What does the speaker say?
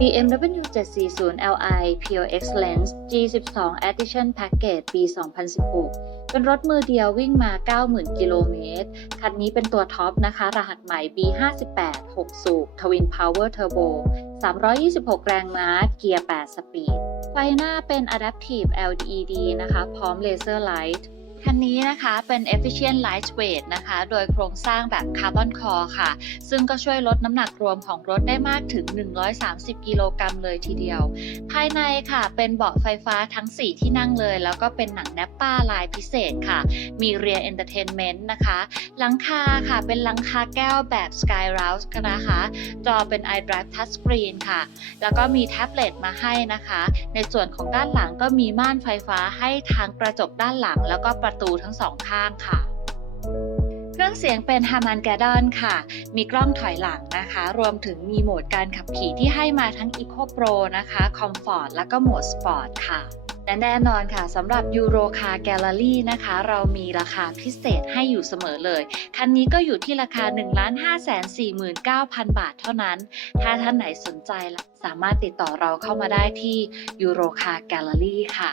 BMW 740 Li Pure Excellence G12 Edition Package ปี 2016 เป็นรถมือเดียววิ่งมา 90,000 กิโลเมตร คันนี้เป็นตัวท็อปนะคะ รหัสใหม่ B58 6 สูบ Twin Power Turbo 326 แรงม้า เกียร์ 8 สปีด ไฟหน้าเป็น Adaptive LED นะคะ พร้อม Laser Light คันนี้นะคะเป็น Efficient Lightweight นะคะ โดยโครงสร้างแบบ Carbon Core ค่ะ ซึ่งก็ช่วยลดน้ำหนักรวมของรถได้มากถึง 130 กิโลกรัมเลยทีเดียว ภายในค่ะเป็นเบาะไฟฟ้าทั้ง 4 ที่นั่งเลย แล้วก็เป็นหนังแนปป้าลายพิเศษค่ะ มี Rear Entertainment นะคะ หลังคาค่ะเป็นหลังคาแก้วแบบ Sky Rouse นะคะ จอเป็น iDrive Touchscreen ค่ะ แล้วก็มีแท็บเล็ตมาให้นะคะ ในส่วนของด้านหลังก็มีม่านไฟฟ้าให้ทางกระจกด้านหลังแล้วก็ประตูทั้งสองข้างค่ะ เครื่องเสียงเป็น Harman Kardon ค่ะ มีกล้องถอยหลังนะคะ รวมถึงมีโหมดการขับขี่ที่ให้มาทั้ง Eco Pro นะคะ Comfort แล้วก็โหมด Sport ค่ะและแน่นอนค่ะสำหรับ Euro Car Gallery นะคะ เรามีราคาพิเศษให้อยู่เสมอเลย คันนี้ก็อยู่ที่ราคา 1,549,000 บาทเท่านั้น ถ้าท่านไหนสนใจสามารถติดต่อเราเข้ามาได้ที่ Euro Car Gallery ค่ะ